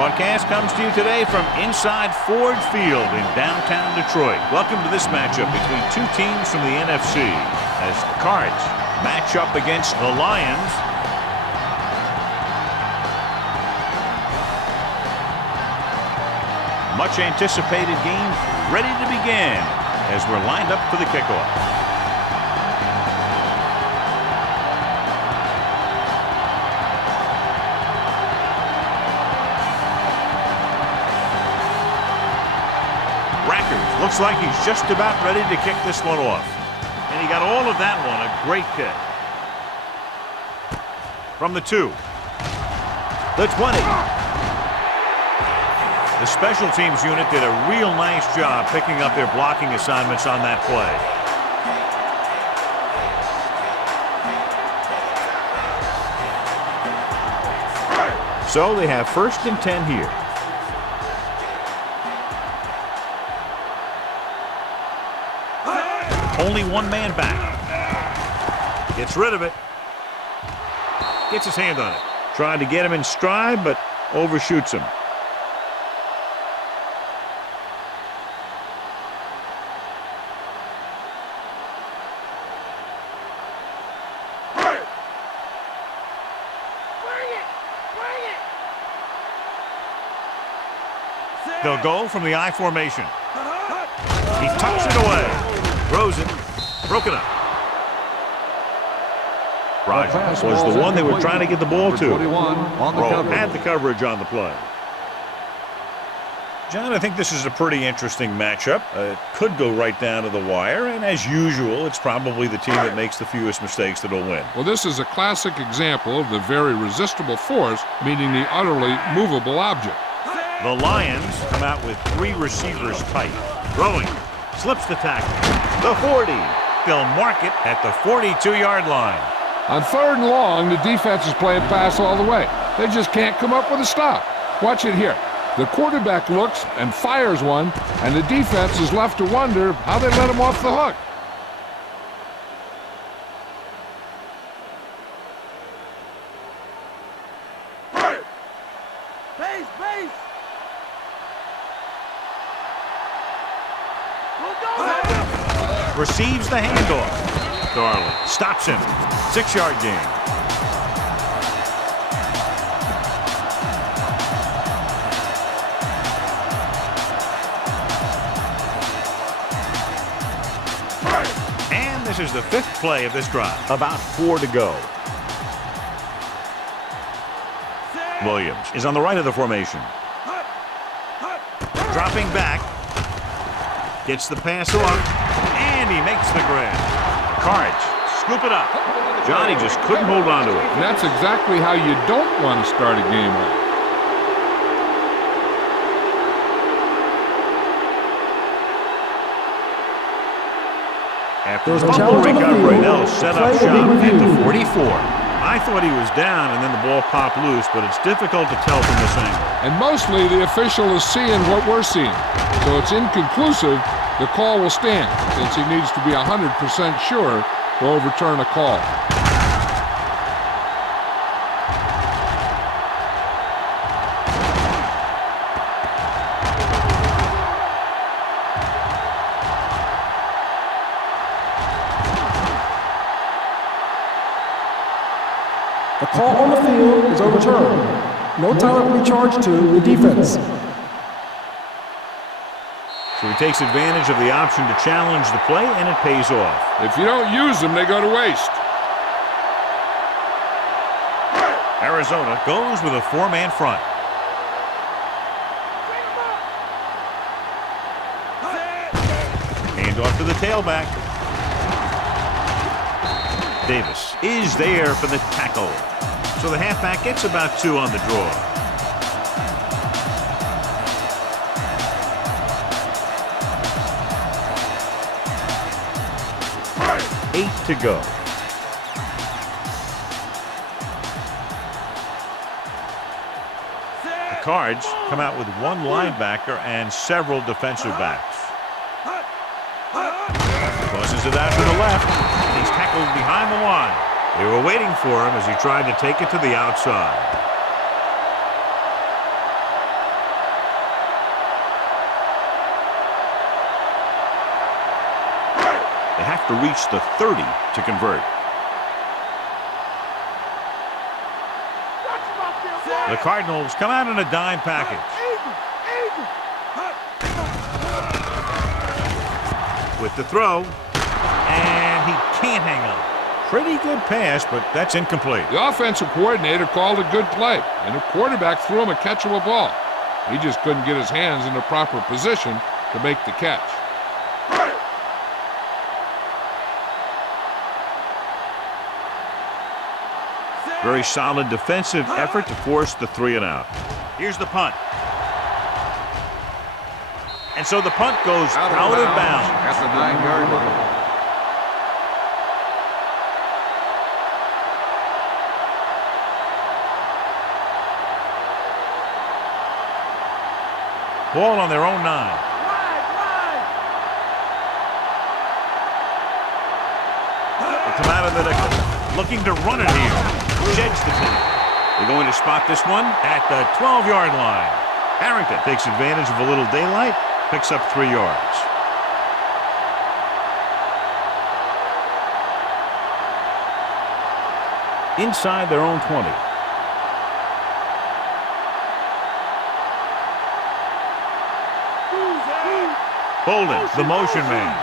broadcast comes to you today from inside Ford Field in downtown Detroit. Welcome to this matchup between two teams from the NFC as the Cards match up against the Lions. Much anticipated game ready to begin as we're lined up for the kickoff. Looks like he's just about ready to kick this one off. And he got all of that one. A great kick. From the 2. The 20. The special teams unit did a real nice job picking up their blocking assignments on that play. So they have 1st and 10 here. Only one man back. Gets rid of it. Gets his hand on it. Trying to get him in stride, but overshoots him. They'll go from the I formation. He tucks it away. Throws it. Broken up. Rogers was the one they were trying to get the ball to. Rowe had the coverage on the play. John, I think this is a pretty interesting matchup. It could go right down to the wire, and as usual, it's probably the team that makes the fewest mistakes that'll win. Well, this is a classic example of the very resistible force meeting the utterly movable object. The Lions come out with 3 receivers tight. Throwing. Slips the tackle. The 40. They'll mark it at the 42-yard line. On 3rd and long, the defense is playing pass all the way. They just can't come up with a stop. Watch it here. The quarterback looks and fires one, and the defense is left to wonder how they let him off the hook. Receives the handoff. Darling stops him. 6-yard gain. And this is the 5th play of this drive. About 4 to go. Williams is on the right of the formation. Dropping back. Gets the pass off. And he makes the grab. Cards scoop it up. Johnny just couldn't hold on to it. And that's exactly how you don't want to start a game off. After the fumble recovery, they'll set up shop at the 44. I thought he was down and then the ball popped loose, but it's difficult to tell from this angle. And mostly the official is seeing what we're seeing. So it's inconclusive. The call will stand since he needs to be 100% sure to overturn a call. The call on the field is overturned. No time will be charged to the defense. So he takes advantage of the option to challenge the play, and it pays off. If you don't use them, they go to waste. Arizona goes with a 4-man front. Hand off to the tailback. Davis is there for the tackle. So the halfback gets about 2 on the draw. 8 to go. The Cards come out with 1 linebacker and several defensive backs. Tosses it out to the left. He's tackled behind the line. They were waiting for him as he tried to take it to the outside. to reach the 30 to convert. The Cardinals come out in a dime package. With the throw, and he can't hang on. Pretty good pass, but that's incomplete. The offensive coordinator called a good play, and the quarterback threw him a catchable ball. He just couldn't get his hands in the proper position to make the catch. Very solid defensive effort to force the 3-and-out. Here's the punt. And so the punt goes out of bounds at the 9-yard line. Ball on their own 9. They come out of the nickel, looking to run it here. Sheds the tackle. They're going to spot this one at the 12-yard line. Harrington takes advantage of a little daylight, picks up 3 yards. Inside their own 20. Bolden, the motion man.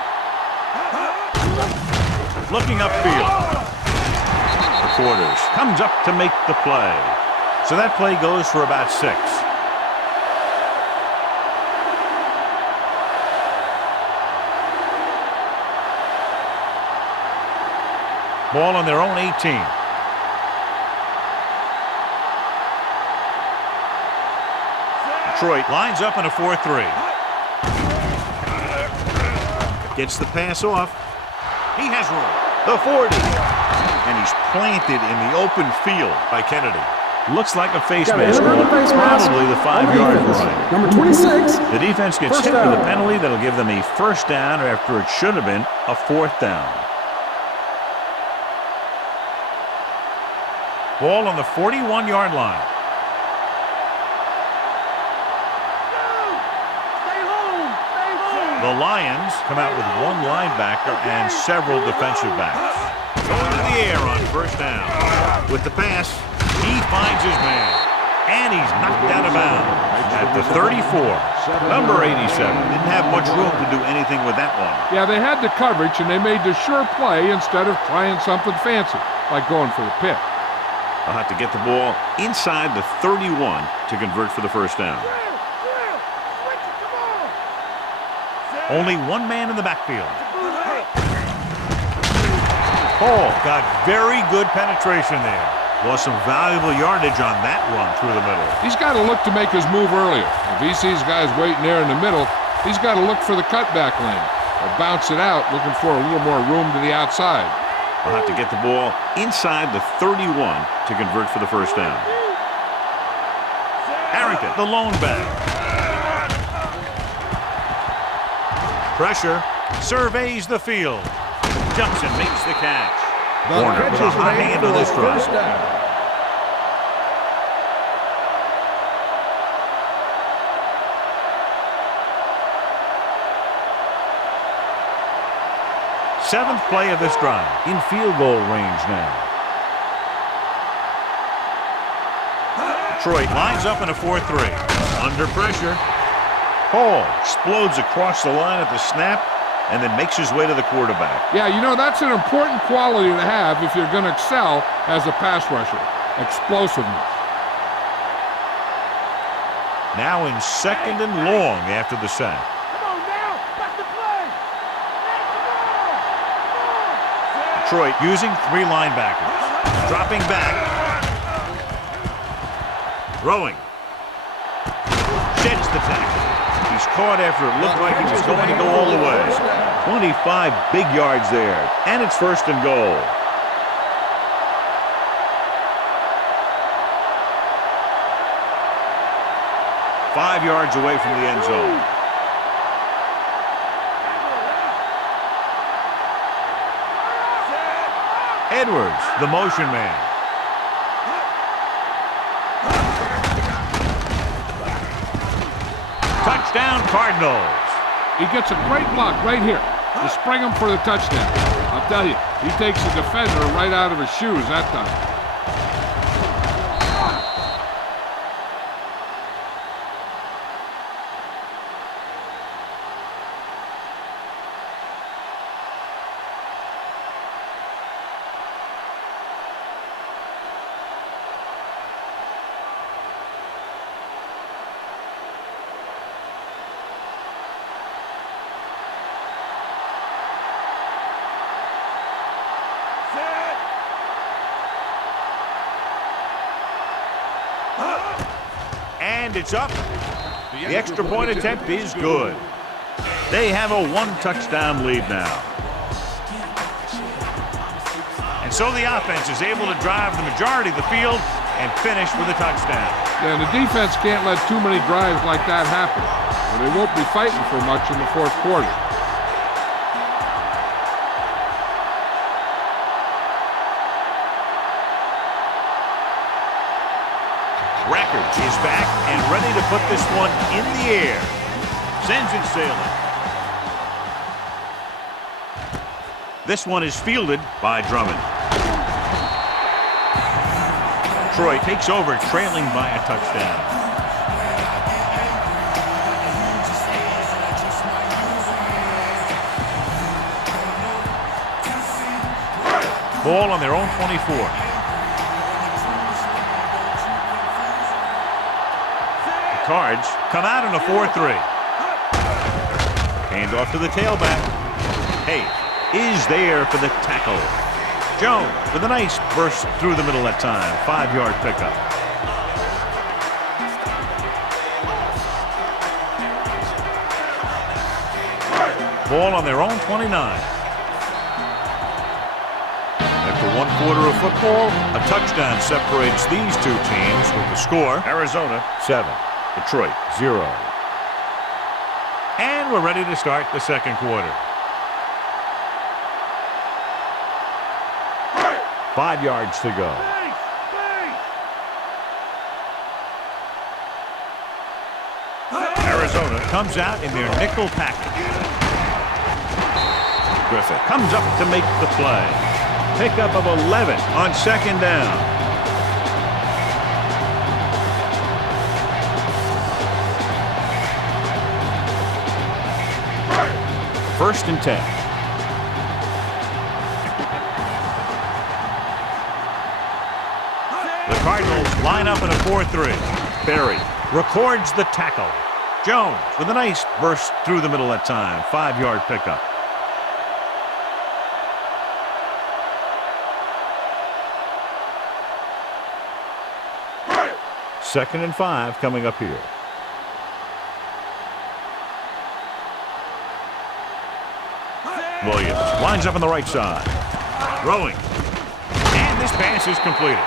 Looking upfield. The quarters comes up to make the play. So that play goes for about 6. Ball on their own 18. Detroit lines up in a 4-3. Gets the pass off. He has room. The 40. And he's planted in the open field by Kennedy. Looks like a face mask. Probably the 5-yard line. Number 26. The defense gets hit with a penalty that'll give them a first down after it should have been a 4th down. Ball on the 41-yard line. The Lions come out with 1 linebacker and several defensive backs. Going to the air on first down. With the pass, he finds his man. And he's knocked out of bounds at the 34. Number 87 didn't have much room to do anything with that one. Yeah, they had the coverage, and they made the sure play instead of trying something fancy, like going for the pick. They'll have to get the ball inside the 31 to convert for the first down. Only 1 man in the backfield. Hall got very good penetration there. Lost some valuable yardage on that run through the middle. He's got to look to make his move earlier. If he sees guys waiting there in the middle, he's got to look for the cutback lane or bounce it out, looking for a little more room to the outside. They'll have to get the ball inside the 31 to convert for the first down. Harrington, the lone back. Pressure, surveys the field. Jumps and makes the catch. Warner with a hot hand on this drive. 7th play of this drive. In field goal range now. Detroit lines up in a 4-3. Under pressure. Hall explodes across the line at the snap and then makes his way to the quarterback. Yeah, you know, that's an important quality to have if you're going to excel as a pass rusher. Explosiveness. Now in 2nd and long after the sack. Detroit using 3 linebackers. Dropping back. Throwing. Sheds the tackle. He's caught after it looked like he was going to go all the way. 25 big yards there. And it's 1st and goal. Five yards away from the end zone. Edwards, the motion man. Touchdown, Cardinals. He gets a great block right here to spring him for the touchdown. I'll tell you, he takes the defender right out of his shoes that time. And it's up. The extra point attempt is good. They have a one-touchdown lead now. And so the offense is able to drive the majority of the field and finish with a touchdown. Yeah, and the defense can't let too many drives like that happen, or they won't be fighting for much in the fourth quarter. Record is back and ready to put this one in the air. Sends it sailing. This one is fielded by Drummond. Troy takes over, trailing by a touchdown. Ball on their own 24. Cards come out in a 4-3. Hand off to the tailback. Hay is there for the tackle. Jones with a nice burst through the middle that time. 5-yard pickup. Ball on their own 29. After one quarter of football, a touchdown separates these two teams with the score. Arizona 7. Detroit 0. And we're ready to start the second quarter. 5 yards to go. Arizona comes out in their nickel package. Griffith comes up to make the play. Pickup of 11 on second down. First and 10. The Cardinals line up in a 4-3. Berry records the tackle. Jones with a nice burst through the middle that time. 5-yard pickup. Second and 5 coming up here. Williams lines up on the right side. Throwing. And this pass is completed.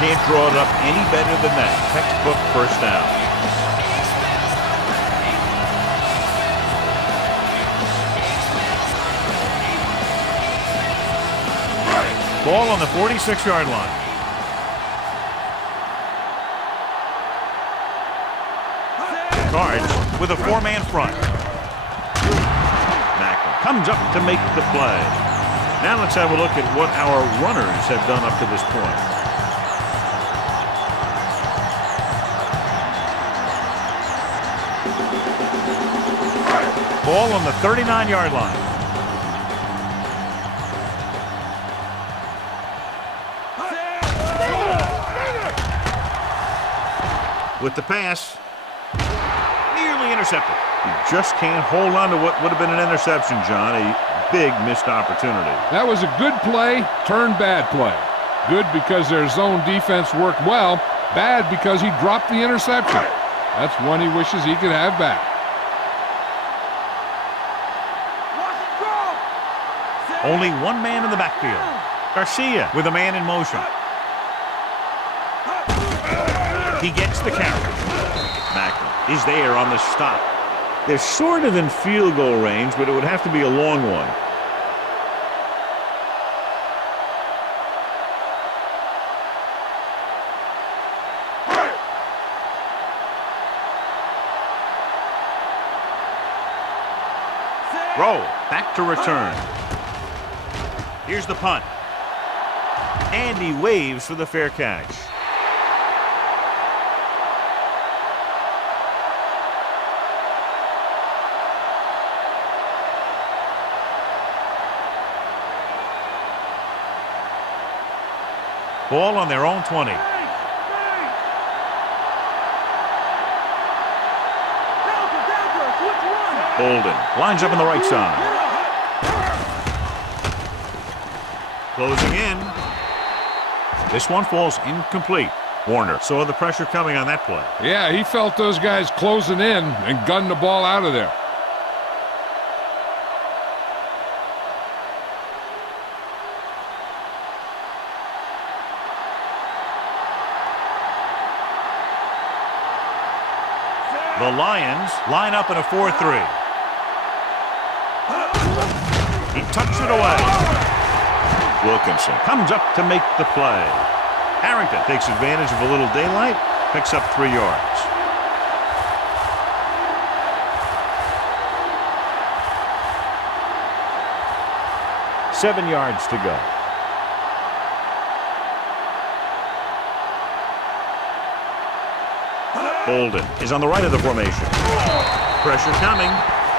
Can't draw it up any better than that. Textbook first down. Ball on the 46-yard line. Cards with a 4-man front. Comes up to make the play. Now let's have a look at what our runners have done up to this point. Ball on the 39-yard line. With the pass, nearly intercepted. You just can't hold on to what would have been an interception, John. A big missed opportunity. That was a good play, turned bad play. Good because their zone defense worked well. Bad because he dropped the interception. That's one he wishes he could have back. Only one man in the backfield. Garcia with a man in motion. He gets the carry. Macklin is there on the stop. They're sort of in field goal range, but it would have to be a long one. Roll back to return. Here's the punt. And he waves for the fair catch. Ball on their own 20. Bolden lines up on the right side. Closing in. This one falls incomplete. Warner saw the pressure coming on that play. Yeah, he felt those guys closing in and gunned the ball out of there. The Lions line up in a 4-3. He tucks it away. Wilkinson comes up to make the play. Harrington takes advantage of a little daylight, picks up 3 yards. Seven yards to go. Bolden is on the right of the formation. Pressure coming.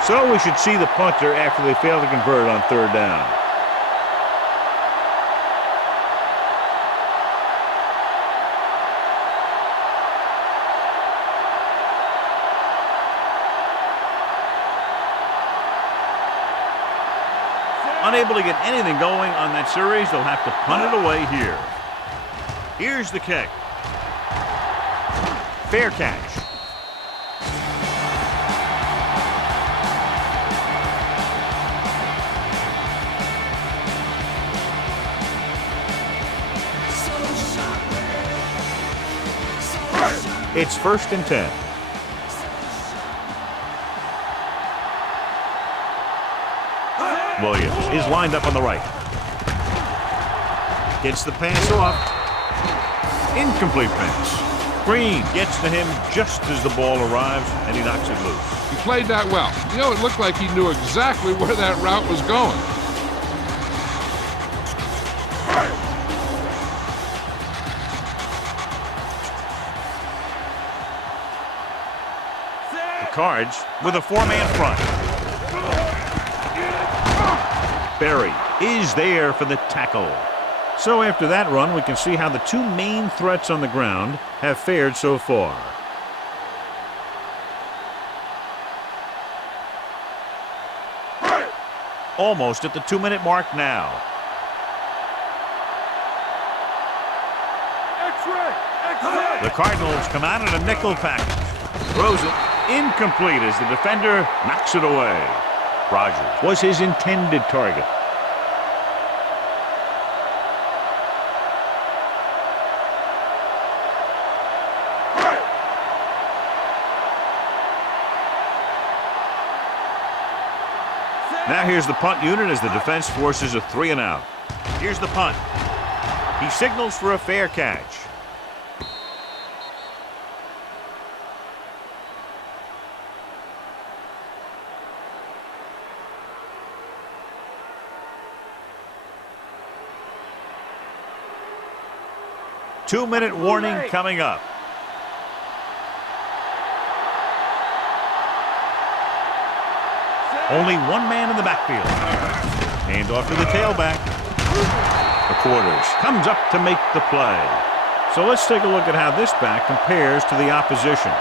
So we should see the punter after they fail to convert on 3rd down. Unable to get anything going on that series, they'll have to punt it away here. Here's the kick. Fair catch. It's 1st and 10. Williams is lined up on the right. Gets the pass off. Incomplete pass. Green gets to him just as the ball arrives, and he knocks it loose. He played that well. You know, it looked like he knew exactly where that route was going. The Cards with a 4-man front. Berry is there for the tackle. So after that run, we can see how the 2 main threats on the ground have fared so far. Almost at the 2-minute mark now. The Cardinals come out in a nickel package. Throws it incomplete as the defender knocks it away. Rogers was his intended target. Now here's the punt unit as the defense forces a 3-and-out. Here's the punt. He signals for a fair catch. Two-minute warning coming up. Only 1 man in the backfield. Hand off to the tailback. The quarters comes up to make the play. So let's take a look at how this back compares to the opposition.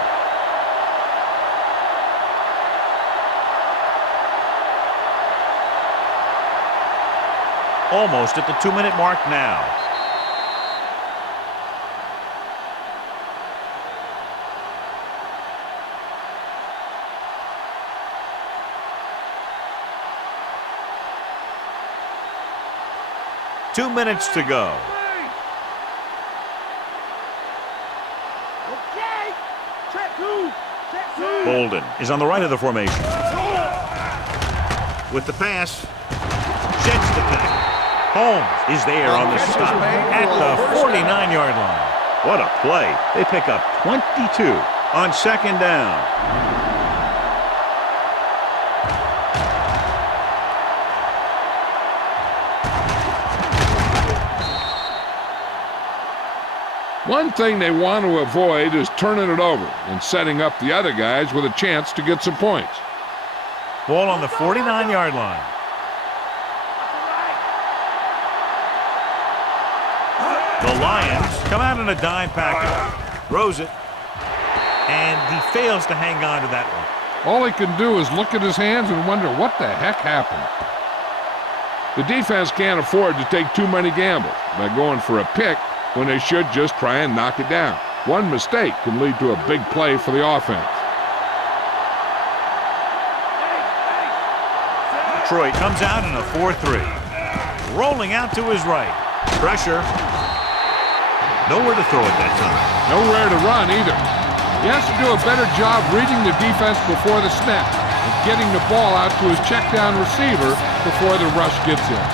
Almost at the 2-minute mark now. Two minutes to go. Bolden is on the right of the formation. With the pass, jets the tackle. Holmes is there on the stop at the 49-yard line. What a play. They pick up 22 on 2nd down. One thing they want to avoid is turning it over and setting up the other guys with a chance to get some points. Ball on the 49-yard line. The Lions come out in a dime package. Throws it. And he fails to hang on to that one. All he can do is look at his hands and wonder what the heck happened. The defense can't afford to take too many gambles by going for a pick when they should just try and knock it down. One mistake can lead to a big play for the offense. Detroit comes out in a 4-3. Rolling out to his right. Pressure. Nowhere to throw at that time. Nowhere to run either. He has to do a better job reading the defense before the snap and getting the ball out to his check down receiver before the rush gets in.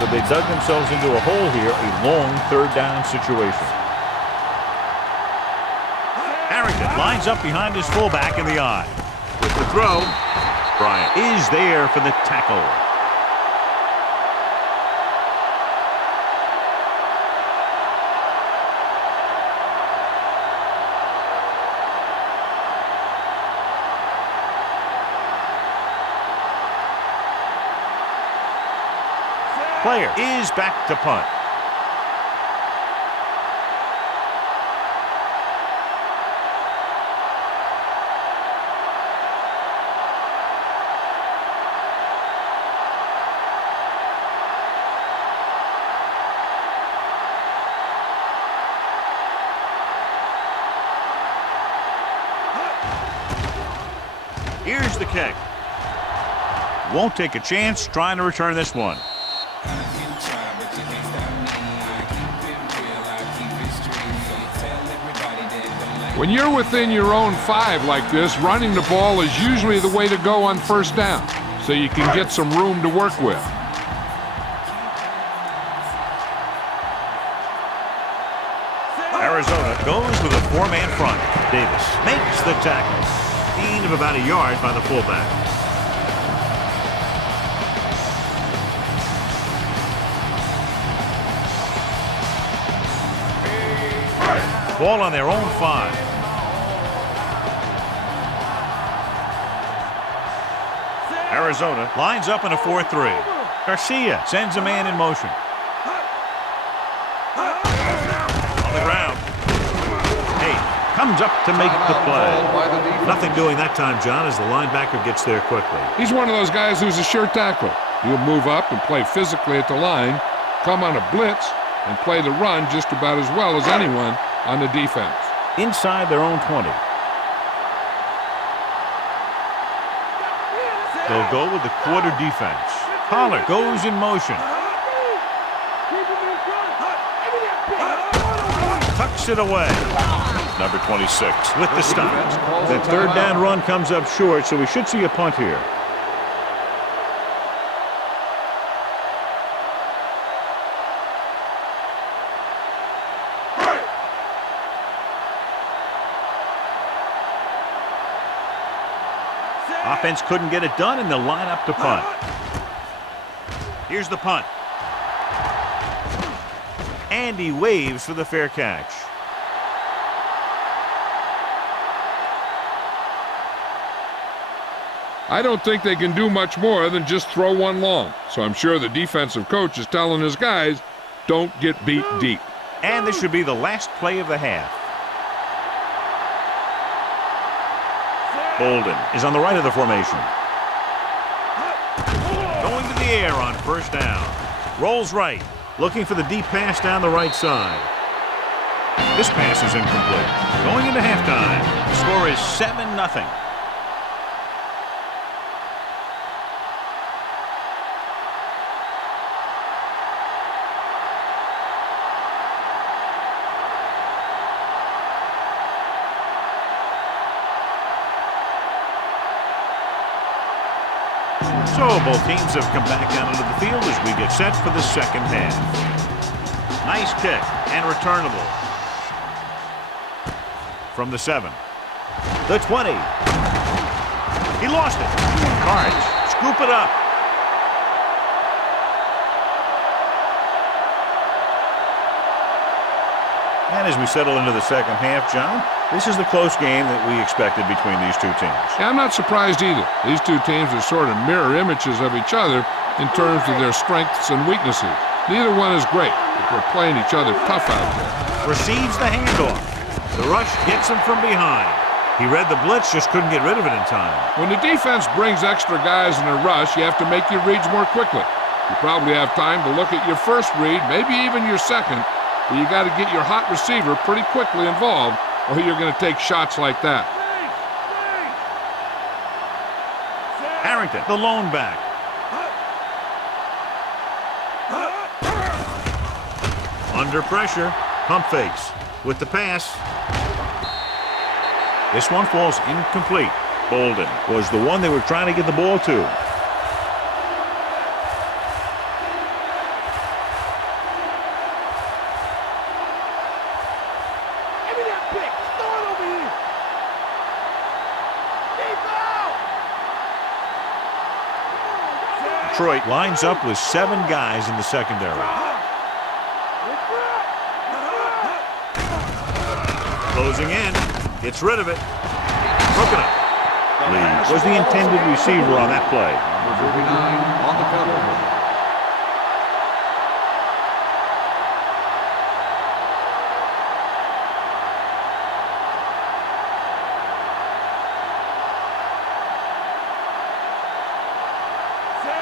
So they dug themselves into a hole here, a long third down situation. Harrington lines up behind his fullback in the eye. With the throw, Bryant is there for the tackle. Player is back to punt. Here's the kick. Won't take a chance trying to return this one. When you're within your own 5 like this, running the ball is usually the way to go on first down, so you can get some room to work with. Arizona goes with a 4-man front. Davis makes the tackle. Gain of about a yard by the fullback. Ball on their own 5. Arizona lines up in a 4-3. Garcia sends a man in motion. On the ground. Hey, comes up to make the play. Nothing doing that time, John, as the linebacker gets there quickly. He's one of those guys who's a sure tackler. He'll move up and play physically at the line, come on a blitz, and play the run just about as well as anyone on the defense. Inside their own 20. They'll go with the quarter defense. Pollard goes in motion. Tucks it away. Number 26 with the stop. The third down run comes up short, so we should see a punt here. Offense couldn't get it done, and they'll line up to punt. Here's the punt. And he waves for the fair catch. I don't think they can do much more than just throw one long, so I'm sure the defensive coach is telling his guys, don't get beat deep. And this should be the last play of the half. Bolden is on the right of the formation. Going to the air on first down. Rolls right, looking for the deep pass down the right side. This pass is incomplete. Going into halftime, the score is 7-0. So both teams have come back down into the field as we get set for the second half. Nice kick and returnable. From the 7. The 20. He lost it. Cards scoop it up. And as we settle into the second half, John, this is the close game that we expected between these two teams. Yeah, I'm not surprised either. These two teams are sort of mirror images of each other in terms of their strengths and weaknesses. Neither one is great, but they're playing each other tough out there. Receives the handoff. The rush gets him from behind. He read the blitz, just couldn't get rid of it in time. When the defense brings extra guys in a rush, you have to make your reads more quickly. You probably have time to look at your first read, maybe even your second, but you got to get your hot receiver pretty quickly involved, or you're going to take shots like that. Harrington, the lone back. Under pressure, pump fakes with the pass. This one falls incomplete. Bolden was the one they were trying to get the ball to. Give me that pick. Start over here. Deep out. Detroit lines up with 7 guys in the secondary. Closing in. Gets rid of it. Broken up. Lee was the intended receiver on that play. Number 49 on the cover.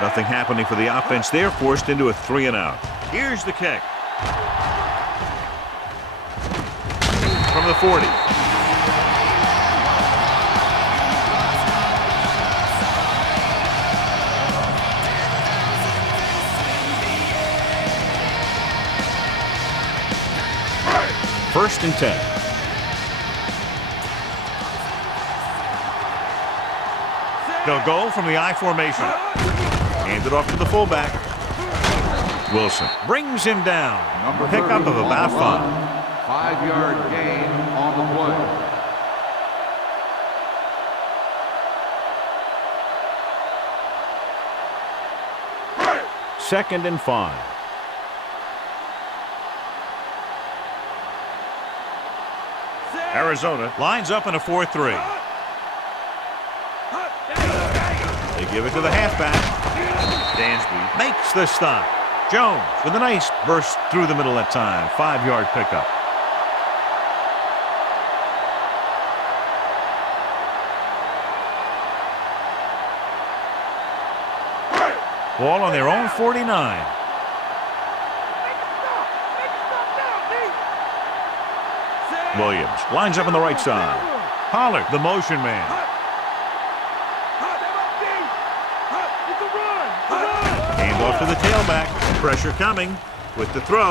Nothing happening for the offense there, forced into a 3-and-out. Here's the kick. From the 40. First and 10. They'll go from the I formation. Hand it off to the fullback. Wilson brings him down. Number Pickup of about 5. 5-yard gain on the play. Second and 5. Arizona lines up in a 4-3. They give it to the halfback. Dansby makes the stop. Jones with a nice burst through the middle that time. 5-yard pickup. Ball on their own 49. Williams lines up on the right side. Pollard, the motion man. Hand off to the tailback. Pressure coming with the throw.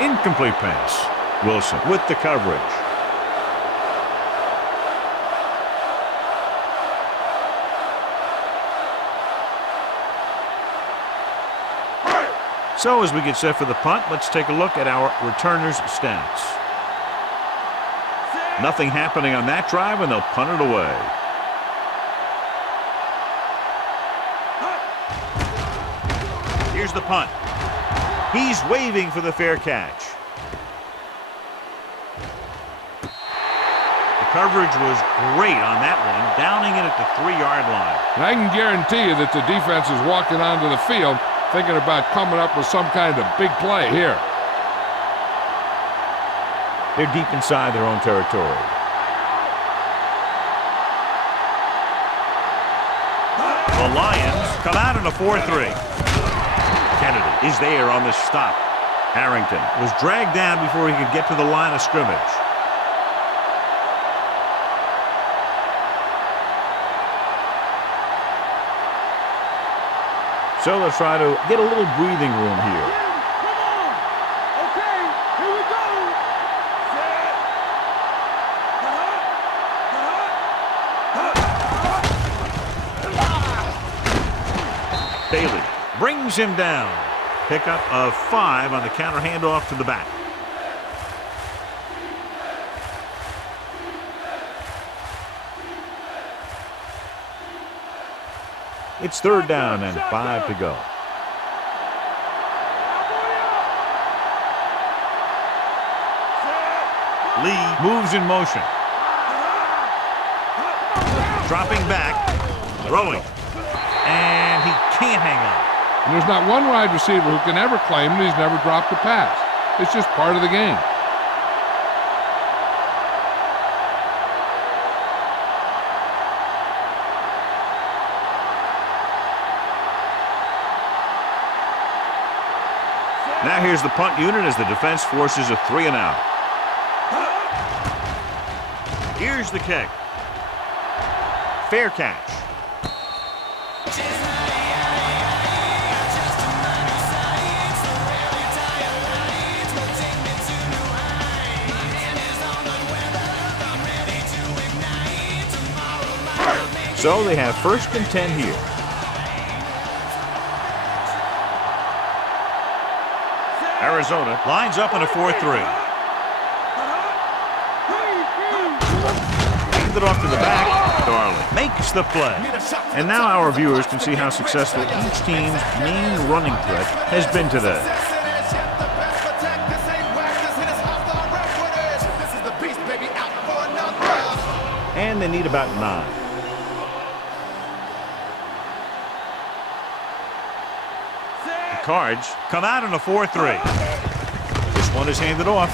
Incomplete pass. Wilson with the coverage. So as we get set for the punt, let's take a look at our returners' stats. Nothing happening on that drive, and they'll punt it away. Here's the punt. He's waving for the fair catch. The coverage was great on that one, downing it at the 3-yard line. And I can guarantee you that the defense is walking onto the field thinking about coming up with some kind of big play here. They're deep inside their own territory. The Lions come out in a 4-3. Kennedy is there on the stop. Harrington was dragged down before he could get to the line of scrimmage. So they'll try to get a little breathing room here. Bailey brings him down. Pickup of 5 on the counter handoff to the back. It's 3rd down and 5 to go. Lee moves in motion. Dropping back, throwing, and he can't hang on. And there's not one wide receiver who can ever claim that he's never dropped a pass. It's just part of the game. Now here's the punt unit as the defense forces a 3 and out. Here's the kick. Fair catch. So they have 1st and 10 here. Arizona lines up in a 4-3. Hand it off to the back. Darling makes the play. And now our viewers can see how successful each team's main running threat has been today. And they need about 9. The Cards come out in a 4-3. This one is handed off.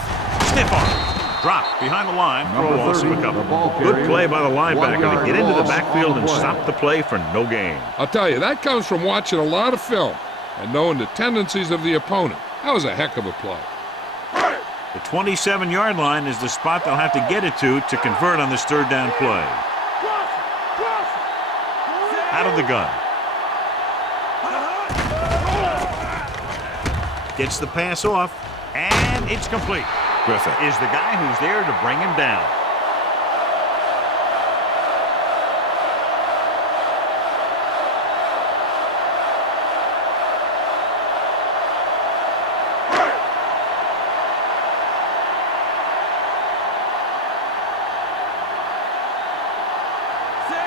Stiff arm. Drop behind the line for a loss of a couple. Good play by the linebacker to get into the backfield and stop the play for no gain. I'll tell you, that comes from watching a lot of film and knowing the tendencies of the opponent. That was a heck of a play. The 27-yard line is the spot they'll have to get it to convert on this 3rd down play. Out of the gun. Gets the pass off, and it's complete. Griffith is the guy who's there to bring him down.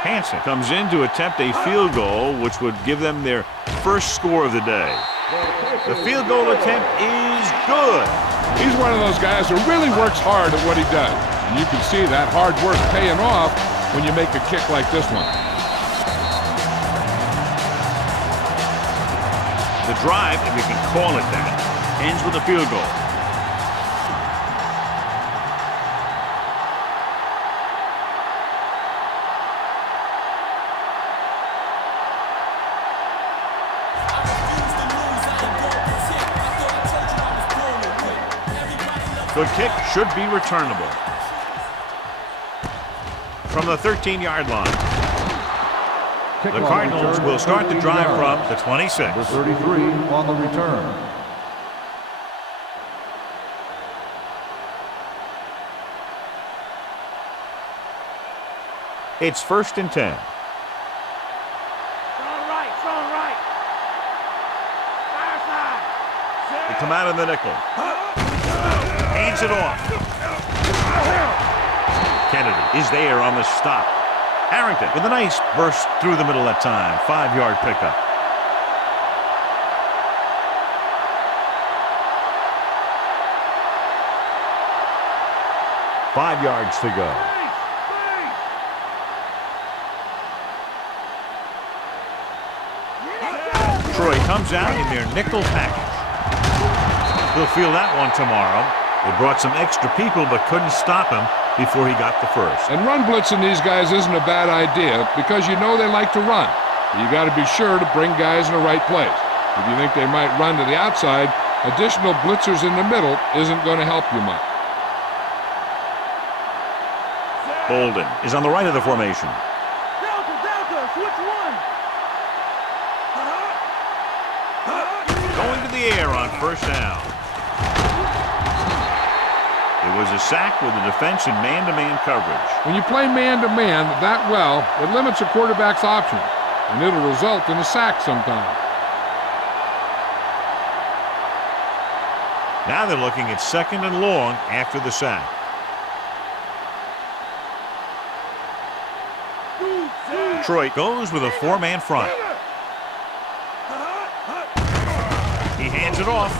Hansen comes in to attempt a field goal, which would give them their 1st score of the day. The field goal attempt is good. He's one of those guys who really works hard at what he does. And you can see that hard work paying off when you make a kick like this one. The drive, if you can call it that, ends with a field goal. Good kick, should be returnable. From the 13-yard line. The Cardinals will start the drive from the 26. Number 33 on the return. It's 1st and 10. Strong right, strong right. Fire side. They come out in the nickel. Hands it off. Kennedy is there on the stop. Harrington with a nice burst through the middle that time. 5-yard pickup. Five yards to go. Troy comes out in their nickel package. He'll feel that one tomorrow. They brought some extra people but couldn't stop him before he got the first. And run blitzing these guys isn't a bad idea because you know they like to run. You got to be sure to bring guys in the right place. If you think they might run to the outside, additional blitzers in the middle isn't going to help you much. Bolden is on the right of the formation. Delta, switch one. Going to the air on 1st down. It was a sack with the defense in man-to-man coverage. When you play man-to-man that well, it limits a quarterback's options, and it'll result in a sack sometimes. Now they're looking at 2nd and long after the sack. Troy goes with a 4-man front. He hands it off.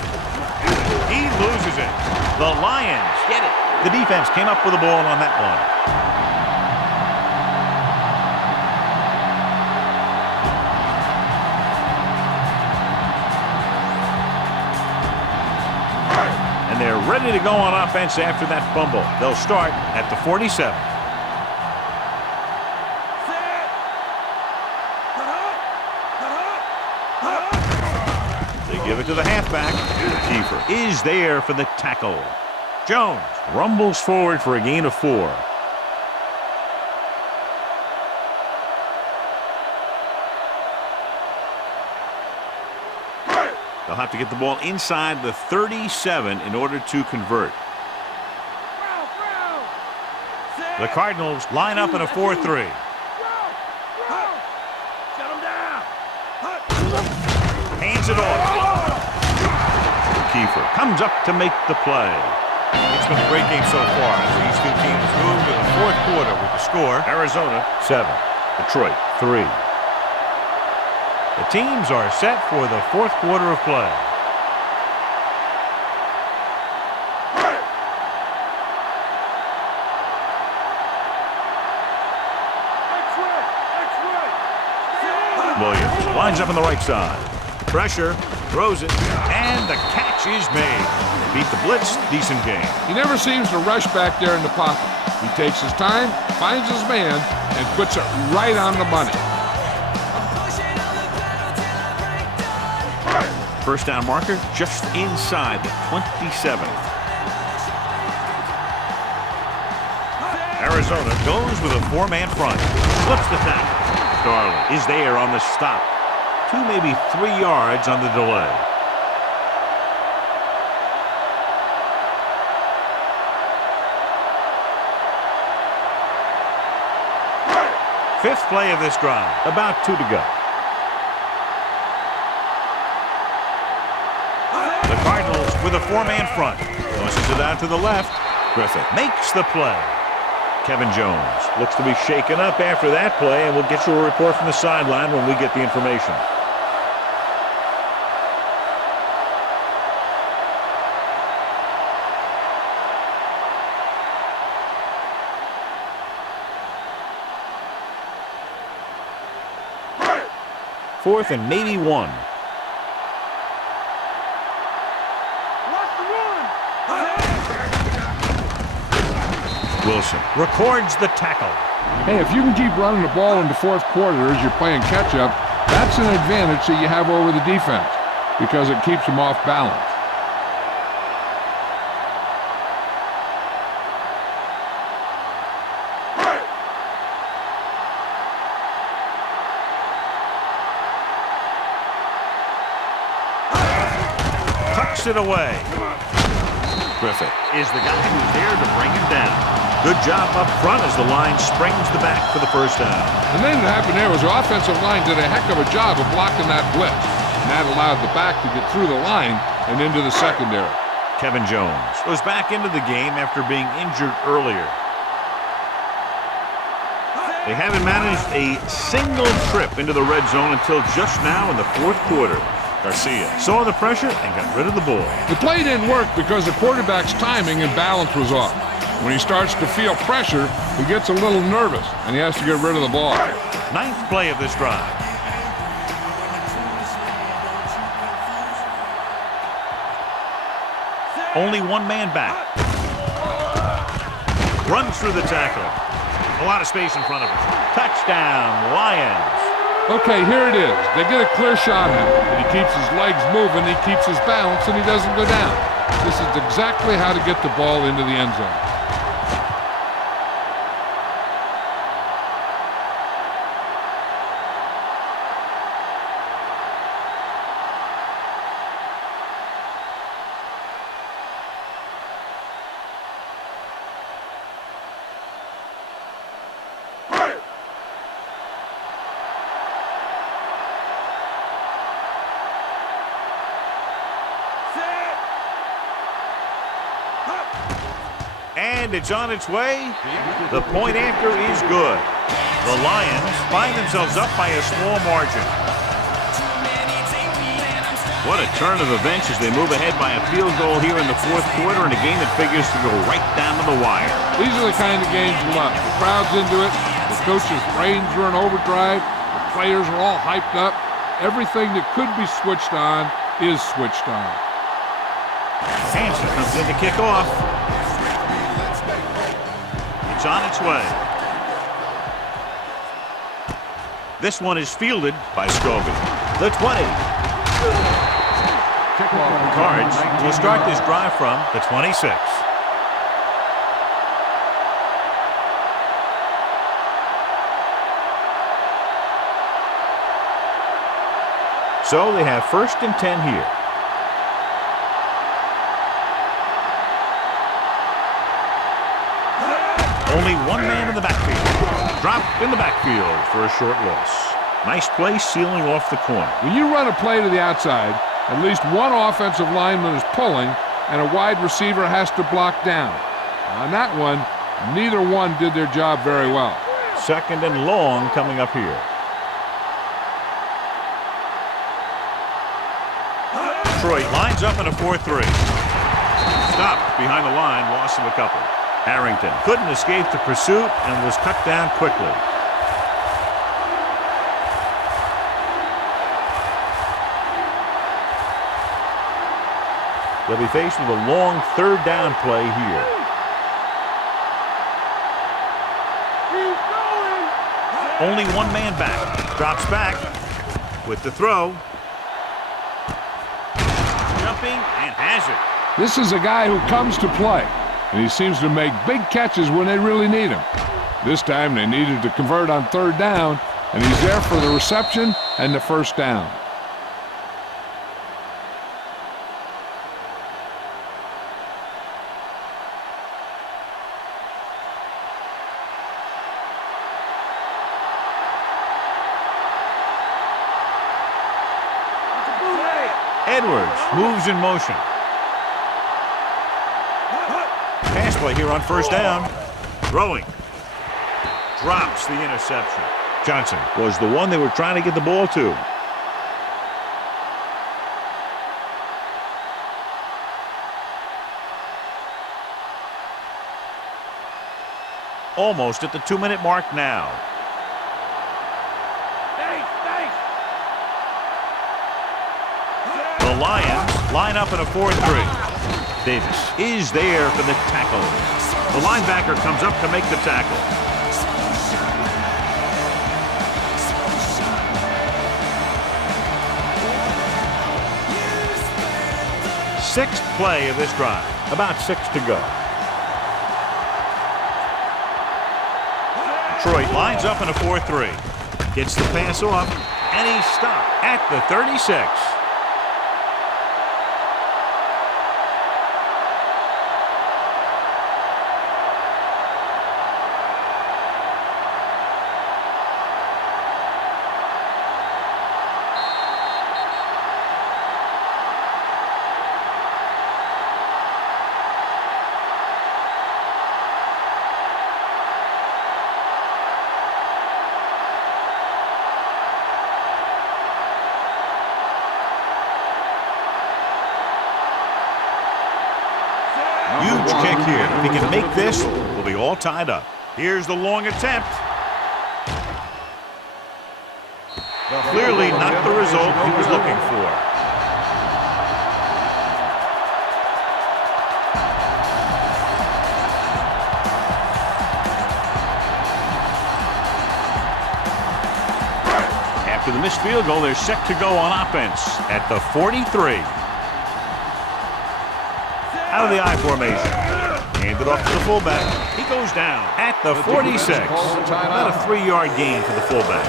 He loses it. The Lions get it. The defense came up with the ball on that one. They're ready to go on offense after that fumble. They'll start at the 47. They give it to the halfback. Kiefer is there for the tackle. Jones rumbles forward for a gain of 4. They'll have to get the ball inside the 37 in order to convert. The Cardinals line up in a 4-3. Hands it off. Kiefer comes up to make the play. It's been a great game so far as these two teams move to the fourth quarter with the score. Arizona 7, Detroit 3. The teams are set for the fourth quarter of play. Williams lines up on the right side. Pressure, throws it, and the catch is made. Beat the blitz, decent game. He never seems to rush back there in the pocket. He takes his time, finds his man, and puts it right on the money. First down marker just inside the 27. Arizona goes with a 4-man front. Flips the tackle. Darling is there on the stop. 2, maybe 3 yards on the delay. Fifth play of this drive. About 2 to go. The Cardinals with a 4-man front. Tosses it out to the left. Griffith makes the play. Kevin Jones looks to be shaken up after that play, and we'll get you a report from the sideline when we get the information. Fourth and maybe 1. Wilson records the tackle. Hey, if you can keep running the ball in the fourth quarter as you're playing catch-up, that's an advantage that you have over the defense because it keeps them off balance. Tucks it away. Griffith is the guy who's there to bring him down. Good job up front as the line springs the back for the first down. And then what happened there was the offensive line did a heck of a job of blocking that blitz. And that allowed the back to get through the line and into the secondary. Kevin Jones goes back into the game after being injured earlier. They haven't managed a single trip into the red zone until just now in the fourth quarter. Garcia saw the pressure and got rid of the ball. The play didn't work because the quarterback's timing and balance was off. When he starts to feel pressure, he gets a little nervous, and he has to get rid of the ball. Ninth play of this drive. Only 1 man back. Runs through the tackle. A lot of space in front of him. Touchdown, Lions. Okay, here it is. They get a clear shot at him, and he keeps his legs moving, he keeps his balance, and he doesn't go down. This is exactly how to get the ball into the end zone. And it's on its way. The point after is good. The Lions find themselves up by a small margin. What a turn of events as they move ahead by a field goal here in the fourth quarter in a game that figures to go right down to the wire. These are the kind of games you love. The crowd's into it. The coach's brains are in overdrive. The players are all hyped up. Everything that could be switched on is switched on. Hansen comes in to kick off. It's on its way. This one is fielded by Scobie. The 20. Cards will start this drive from the 26. So they have 1st and 10 here. Only one man in the backfield. Dropped in the backfield for a short loss. Nice play sealing off the corner. When you run a play to the outside, at least one offensive lineman is pulling and a wide receiver has to block down. On that one, neither one did their job very well. 2nd and long coming up here. Detroit lines up in a 4-3. Stopped behind the line, loss of a couple. Harrington couldn't escape the pursuit and was cut down quickly. They'll be faced with a long 3rd down play here. Only one man back. Drops back with the throw. Jumping and has it. This is a guy who comes to play, and he seems to make big catches when they really need him. This time they needed to convert on 3rd down, and he's there for the reception and the 1st down. Edwards moves in motion. Pass play here on 1st down. Throwing. Drops the interception. Johnson was the one they were trying to get the ball to. Almost at the 2-minute mark now. The Lions line up in a 4-3. Davis is there for the tackle. The linebacker comes up to make the tackle. 6th play of this drive. About 6 to go. Detroit lines up in a 4-3. Gets the pass off, and he's stopped at the 36. Huge kick here. If he can make this, we'll be all tied up. Here's the long attempt. Clearly not the result he was looking for. After the missed field goal, they're set to go on offense at the 43. Out of the I formation. Handed off to the fullback. He goes down at the 46. About a 3-yard gain for the fullback.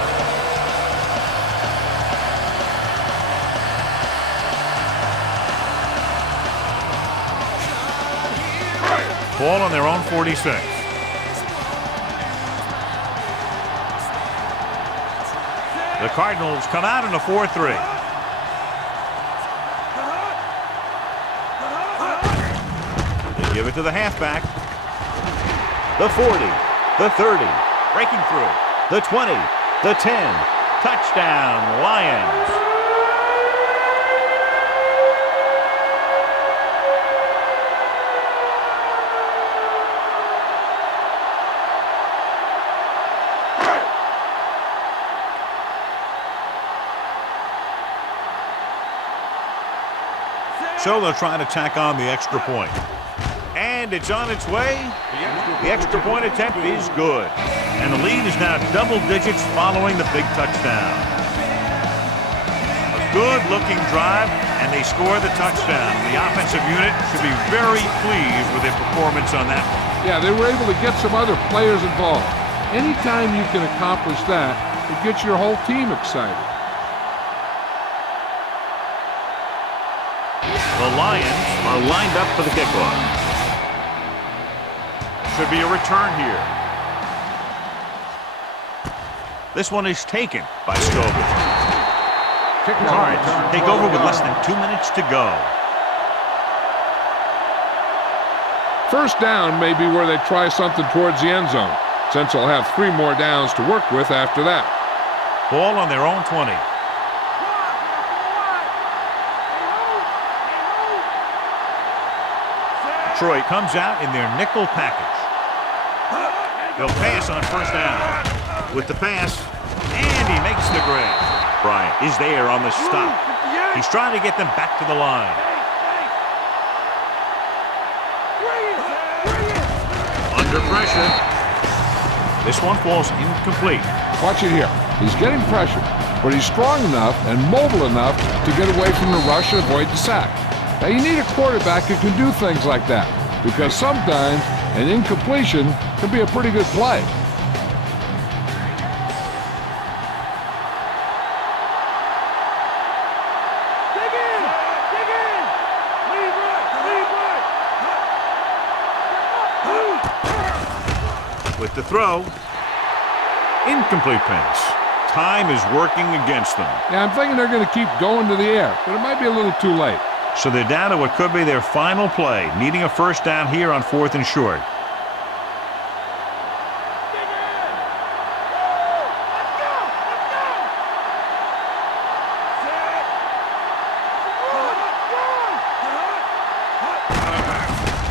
Ball on their own 46. The Cardinals come out in a 4-3. Give it to the halfback. The 40, the 30, breaking through. The 20, the 10. Touchdown, Lions. So they'll try to tack on the extra point. And it's on its way. The extra point attempt is good. And the lead is now double digits following the big touchdown. A good-looking drive, and they score the touchdown. The offensive unit should be very pleased with their performance on that one. Yeah, they were able to get some other players involved. Anytime you can accomplish that, it gets your whole team excited. The Lions are lined up for the kickoff. Should be a return here. This one is taken by Scobie. Cards take over with less than 2 minutes to go. First down may be where they try something towards the end zone, since they'll have 3 more downs to work with after that. Ball on their own 20. Detroit comes out in their nickel package. They'll pass on first down. With the pass, and he makes the grab. Bryant is there on the stop. He's trying to get them back to the line. Under pressure. This one falls incomplete. Watch it here. He's getting pressure, but he's strong enough and mobile enough to get away from the rush and avoid the sack. Now, you need a quarterback who can do things like that, because sometimes an incompletion can be a pretty good play. With the throw, incomplete pass. Time is working against them. Yeah, I'm thinking they're going to keep going to the air, but it might be a little too late. So they're down to what could be their final play, needing a first down here on 4th and short.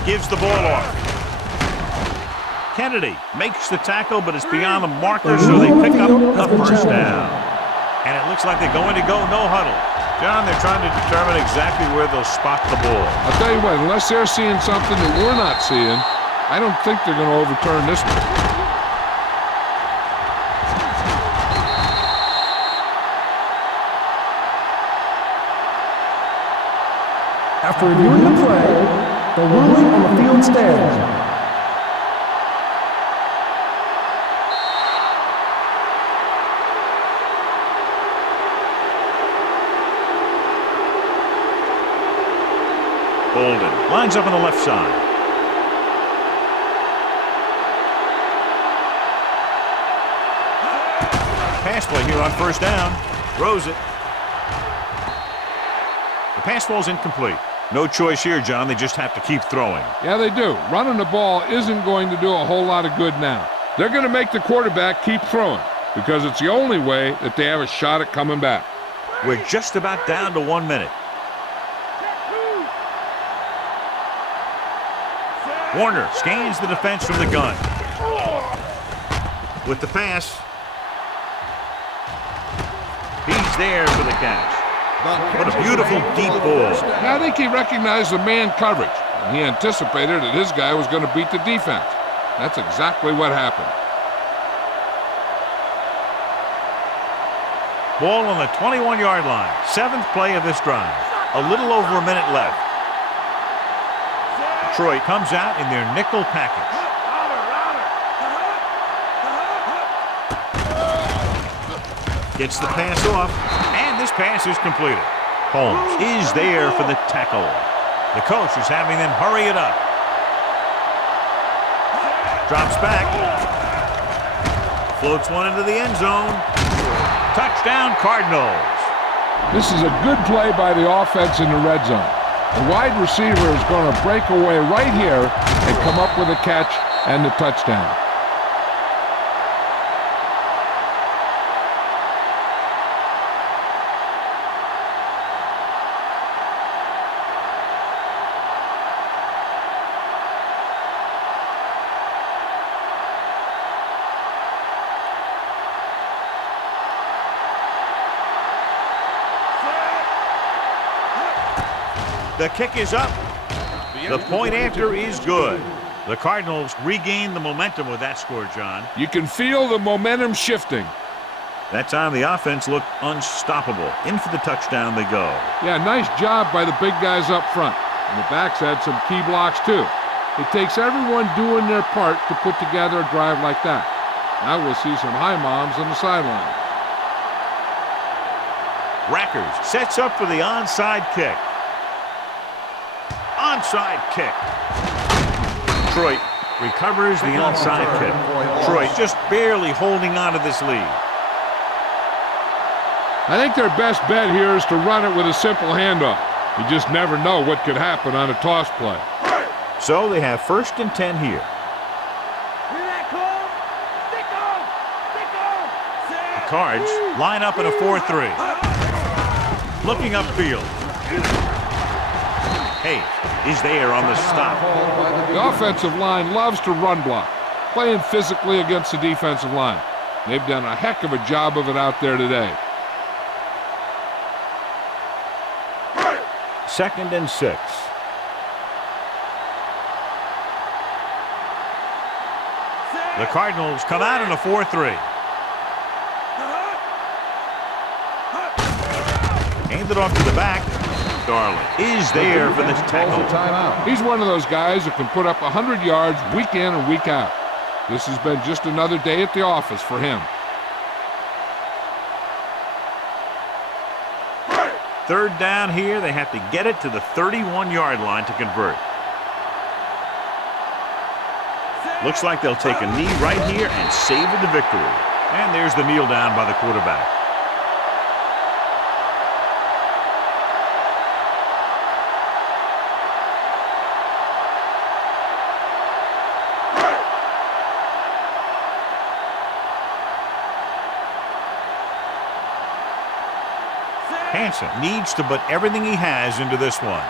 Gives the ball off. Kennedy makes the tackle, but it's beyond the marker, so they pick up the first down. And it looks like they're going to go no huddle. John, they're trying to determine exactly where they'll spot the ball. I'll tell you what, unless they're seeing something that we're not seeing, I don't think they're going to overturn this one. After reviewing the play, the ruling on the field stands. Bolden lines up on the left side. Pass play here on first down. Throws it. The pass ball's incomplete. No choice here, John. They just have to keep throwing. Yeah, they do. Running the ball isn't going to do a whole lot of good now. They're going to make the quarterback keep throwing because it's the only way that they have a shot at coming back. We're just about down to 1 minute. Warner scans the defense from the gun. With the pass. He's there for the catch. What a beautiful deep ball. I think he recognized the man coverage. And he anticipated that his guy was going to beat the defense. That's exactly what happened. Ball on the 21-yard line. 7th play of this drive. A little over a minute left. Detroit comes out in their nickel package. Gets the pass off, and this pass is completed. Holmes is there for the tackle. The coach is having them hurry it up. Drops back. Floats one into the end zone. Touchdown, Cardinals. This is a good play by the offense in the red zone. The wide receiver is going to break away right here and come up with a catch and the touchdown. The kick is up. The point after is good. The Cardinals regain the momentum with that score, John. You can feel the momentum shifting. That time the offense looked unstoppable. In for the touchdown they go. Yeah, nice job by the big guys up front. And the backs had some key blocks too. It takes everyone doing their part to put together a drive like that. Now we'll see some high moms on the sideline. Rackers sets up for the onside kick. Onside kick. Detroit recovers the onside kick. Detroit just barely holding on to this lead. I think their best bet here is to run it with a simple handoff. You just never know what could happen on a toss play. So they have 1st and 10 here. The Cards line up in a 4-3. Looking upfield. Hayes is there on the stop. The offensive line loves to run block, playing physically against the defensive line. They've done a heck of a job of it out there today. 2nd and 6. The Cardinals come out in a 4-3. Hand it off to the back. Darling is there for the tackle. He's one of those guys who can put up 100 yards week in and week out. This has been just another day at the office for him. 3rd down here. They have to get it to the 31-yard line to convert. Looks like they'll take a knee right here and savor the victory. And there's the kneel down by the quarterback. Hansen needs to put everything he has into this one.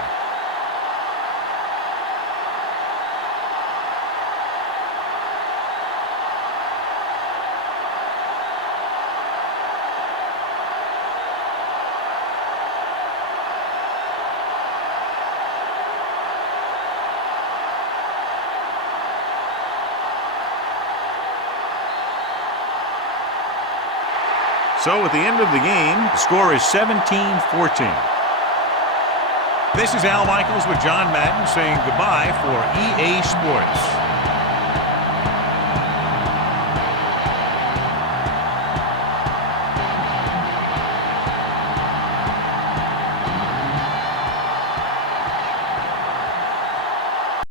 So at the end of the game, the score is 17-14. This is Al Michaels with John Madden saying goodbye for EA Sports.